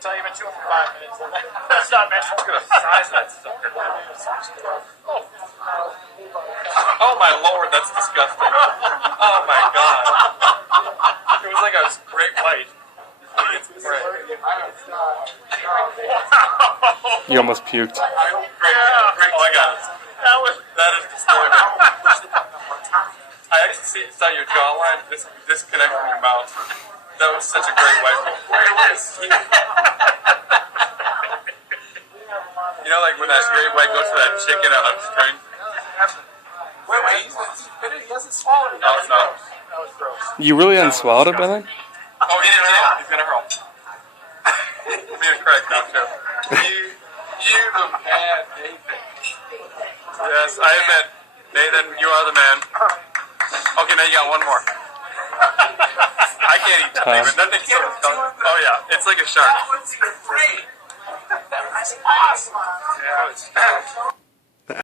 So you've been chewing for 5 minutes. That's not meant. Look at the size of that sucker. Oh my lord, that's disgusting. Oh my god. It was like a great white. You almost puked. Great, great. Oh, I got it. That is disturbing. I actually saw your jawline disconnect from your mouth. That was such a great white one. You know, like when that great white goes for that chicken on a string? Wait, he hasn't swallowed it. Oh, no. That was gross. You really unswallowed it, Billy? Oh, he's gonna hurl. Me and Craig now, too. You the man, Nathan. Yes, I admit. Nathan, you are the man. Okay, now you got one more. I can't eat that thing, but nothing's so tough. Oh, yeah, it's like a shark. That was awesome. Yeah, it's